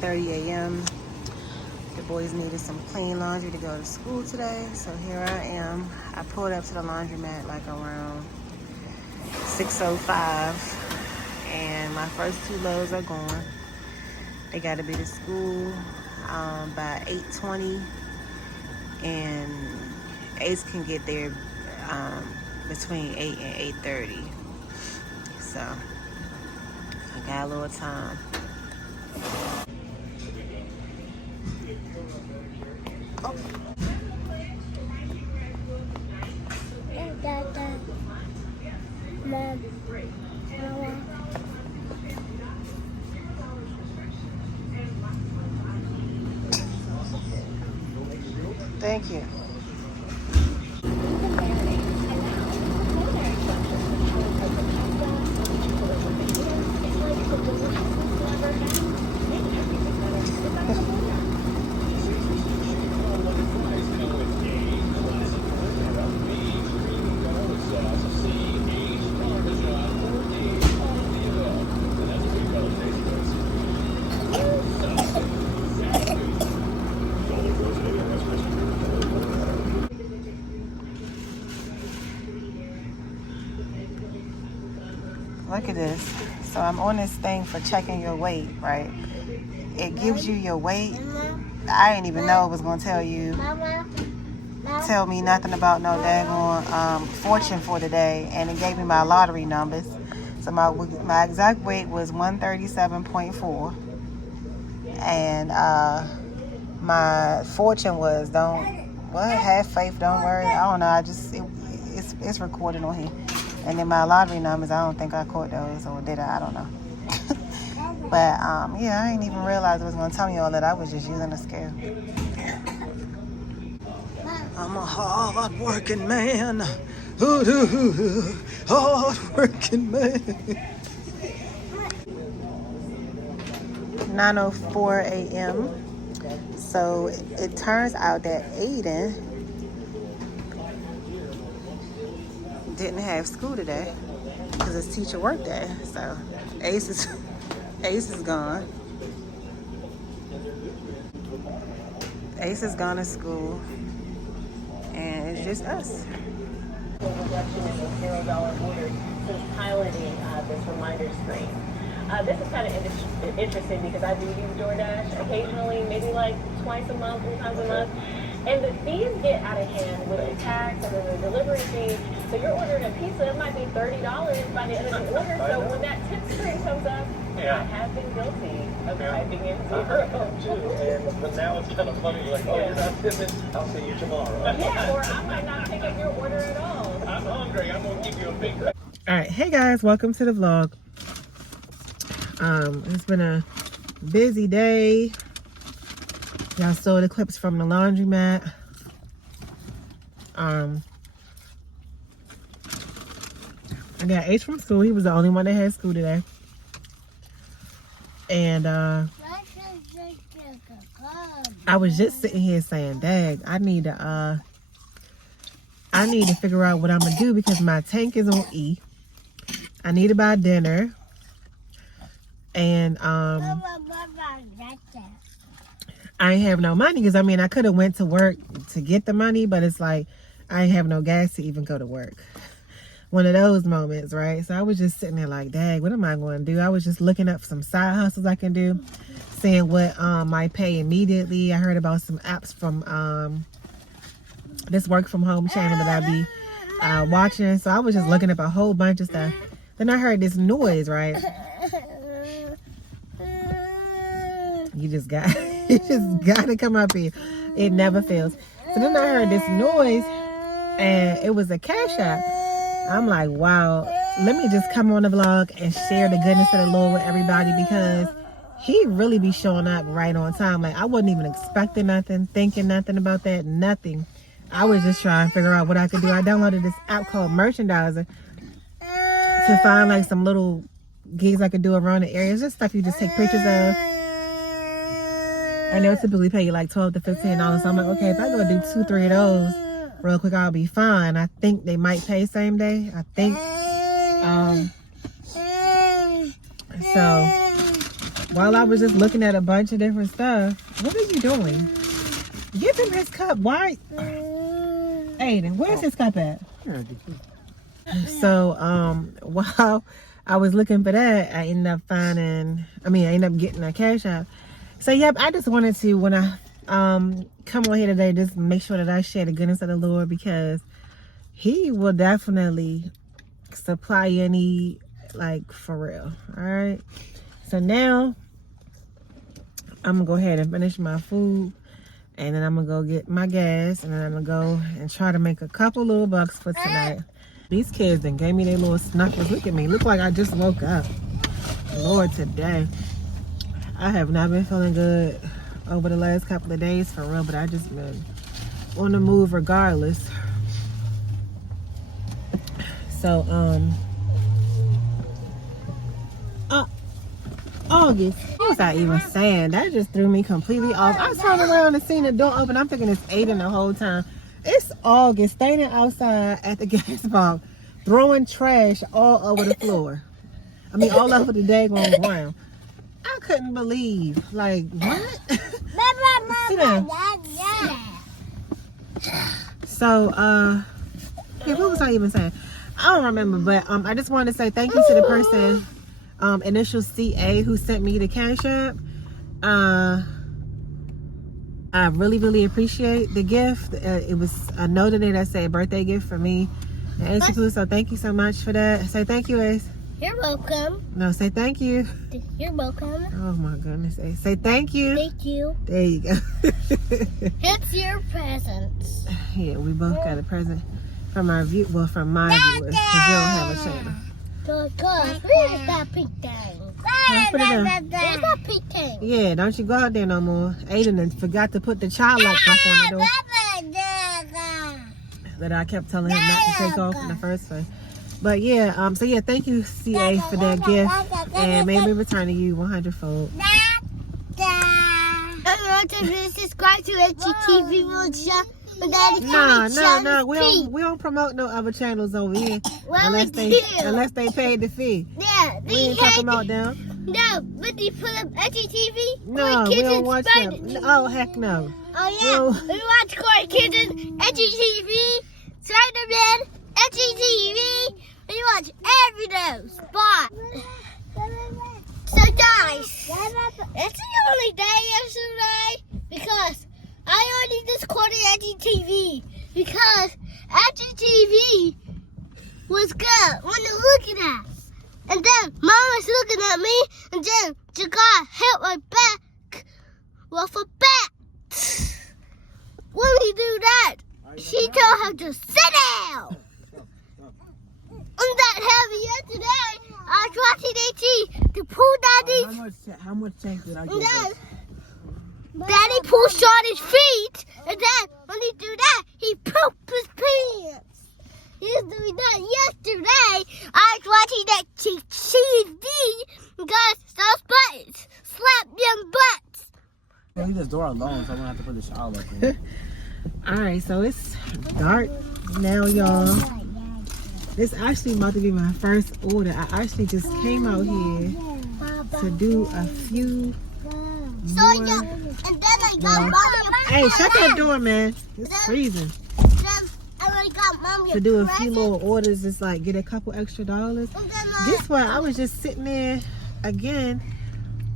6:30 a.m. The boys needed some clean laundry to go to school today, so here I am. I pulled up to the laundromat like around 6:05, and my first 2 loads are gone. They got to be to school by 8:20, and Ace can get there between 8 and 8:30. So I got a little time. Oh. Mom. Thank you. Look at this. So I'm on this thing for checking your weight, right? It gives you your weight. I didn't even know it was gonna tell me nothing about no daggone fortune for the day, and it gave me my lottery numbers. So my exact weight was 137.4, and my fortune was have faith, don't worry. I don't know. It's recorded on here. And then my lottery numbers, I don't think I caught those, or did I? I don't know. But yeah, I didn't even realize it was gonna tell me all that. I was just using a scale. I'm a hard-working man. Hard-working man. 9:04 a.m. So it turns out that Aiden didn't have school today because it's teacher work day. So Ace is gone. Ace is gone to school, and it's just us. The reduction in the $0 orders since piloting this reminder screen. This is kind of interesting because I do use DoorDash occasionally, maybe like twice a month, 3 times a month. And the fees get out of hand with the tax and then the delivery fee. So you're ordering a pizza, it might be $30 by the end of the order. So when that tip screen comes up, I have been guilty of typing in zero. But now it's kind of funny, like, oh, you're not tipping, I'll see you tomorrow. Yeah, or I might not pick up your order at all. I'm hungry, I'm going to give you a big... All right, hey guys, welcome to the vlog. It's been a busy day. Y'all saw the clips from the laundromat. I got Ace from school. He was the only one that had school today. And I was just sitting here saying, "Dad, I need to figure out what I'm gonna do because my tank is on E. I need to buy dinner, and I ain't have no money because I could have went to work to get the money, but it's like I ain't have no gas to even go to work." One of those moments, right? So I was just sitting there like, dang, what am I going to do? I was just looking up some side hustles I can do, seeing what might pay immediately. I heard about some apps from this work from home channel that I be watching. So I was just looking up a whole bunch of stuff. Then I heard this noise, right? You just got to come up here. It never fails. So then I heard this noise, and it was a Cash App. I'm like, wow, let me just come on the vlog and share the goodness of the Lord with everybody, because he really be showing up right on time. Like, I wasn't even expecting nothing, thinking nothing about that, nothing. I was just trying to figure out what I could do. I downloaded this app called Merchandiser to find like some little gigs I could do around the area. It's just stuff you just take pictures of. And they'll typically pay you like $12 to $15. So I'm like, okay, if I go do 2-3 of those real quick, I'll be fine. I think they might pay same day. I think. So while I was just looking at a bunch of different stuff. What are you doing? Give him his cup. Why? Aiden, where's his cup at? So, while I was looking for that, I ended up getting a cash app. So, yep, I just wanted to, when I come on here today, just make sure that I share the goodness of the Lord, because he will definitely supply your need, like, for real. All right. So now I'm gonna go ahead and finish my food, and then I'm gonna go get my gas, and then I'm gonna go and try to make a couple little bucks for tonight. These kids then gave me their little snuffles. Look at me. Look like I just woke up. Lord, today I have not been feeling good over the last couple of days for real, but I just been on the move regardless. So August, what was I even saying? That just threw me completely off. I turned around and seen the door open. I'm thinking it's Aiden the whole time. It's August standing outside at the gas pump, throwing trash all over the floor. I mean, all over the daggone ground. I couldn't believe, like, what? Sit down. So, yeah, what was I even saying? I don't remember, but I just wanted to say thank you to the person, initial CA, who sent me the cash app. I really, really appreciate the gift. It was a note in it that said birthday gift for me and Institute, so thank you so much for that. Say thank you, Ace. You're welcome. No, say thank you. You're welcome. Oh my goodness, Ace. Say thank you. Thank you. There you go. It's your present. Yeah, we both got a present from our from my viewers, because you don't have a channel. Because where's that pink thing? Put it down. Where's that pink thing? Yeah, don't you go out there no more. Aiden forgot to put the child lock back on the door that I kept telling him not to take off in the first place. But yeah, so yeah, thank you, CA, for that gift, and may we return to you 100-fold. Subscribe to HGTV No, we don't promote no other channels over here, unless they paid the fee. Yeah, we ain't talking about them. No, but they put up HGTV. No, we don't watch them. Oh heck no. Oh yeah, we watch Corey Kittens, HGTV, Spider-Man, HGTV. We watch every day spot. So guys, it's the only day yesterday because I already discorded HGTV because HGTV was good when they're looking at. And then Mom was looking at me, and then she got hit my back with a bat. When we do that, she told her to sit down. I'm that heavy yesterday. I was watching AT to pull Daddy's. How much tank did I get? Daddy pushed on his feet, and then when he do that, he pooped his pants. He was doing that yesterday. I was watching that TV because those buttons slap them butts. Leave this door alone, so I'm gonna have to put the shower up in. Alright, so it's dark now, y'all. This actually about to be my first order. I actually just came out here to do a few more. And then I got Mommy. Hey, shut that door, man. It's freezing. To do a few little orders, just like get a couple extra dollars. This one, I was just sitting there again,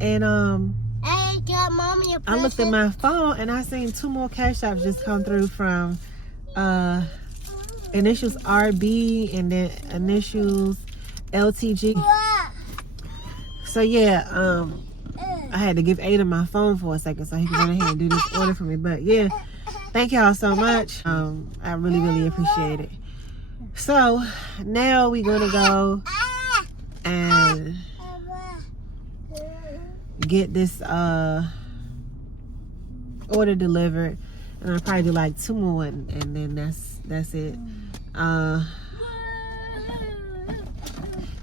and I got Mommy a present. I looked at my phone and I seen 2 more cash apps just come through from initials RB and then initials LTG. So yeah, I had to give Ada my phone for a second so he could go ahead and do this order for me. But yeah, thank y'all so much. I really, really appreciate it. So now we're gonna go and get this order delivered, and I'll probably do like 2 more, and then that's it.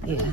Yeah.